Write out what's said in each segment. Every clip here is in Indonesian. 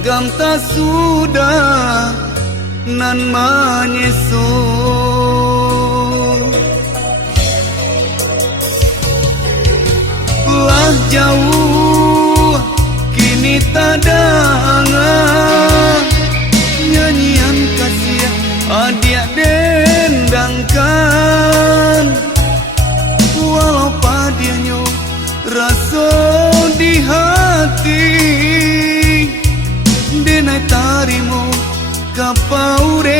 Gagam tak sudah nan manyeso. Lah jauh kini tak dengar nyanyian kasih adik dendangkan. Walau padianyo rasa di hati denai tarimo kapaure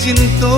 cinta.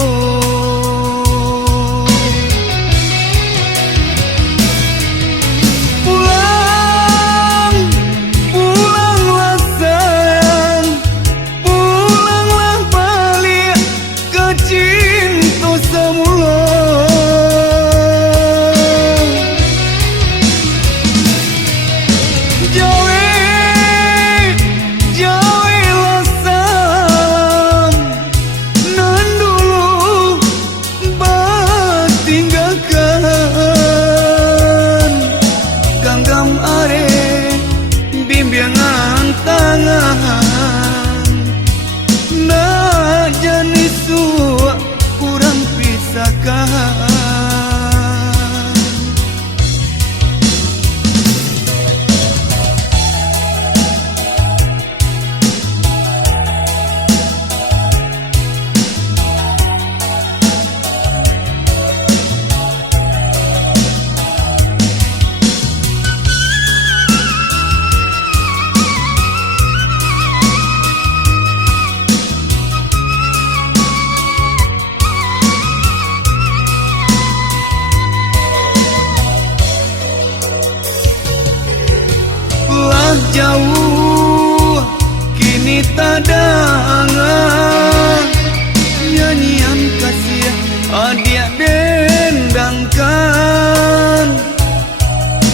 Bimbingan tangan nak jenis suak kurang pisahkan. Jauh kini tak dengar nyanyian kasih adik dendangkan.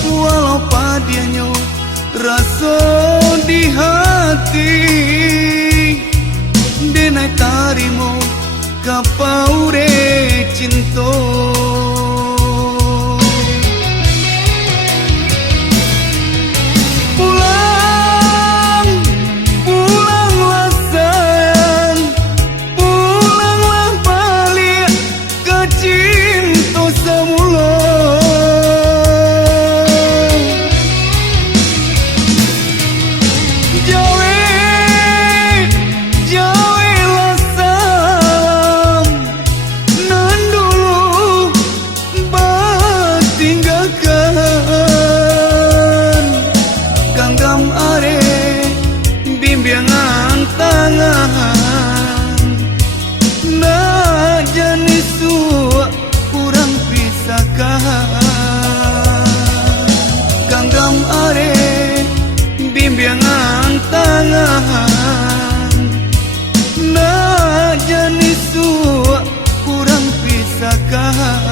Walau padianyo rasa di hati denai tarimo kapaure cinta. Bimbingan tangan nak jenis suak kurang pisahkan. Genggam are bimbingan tangan nak jenis suak kurang pisahkan.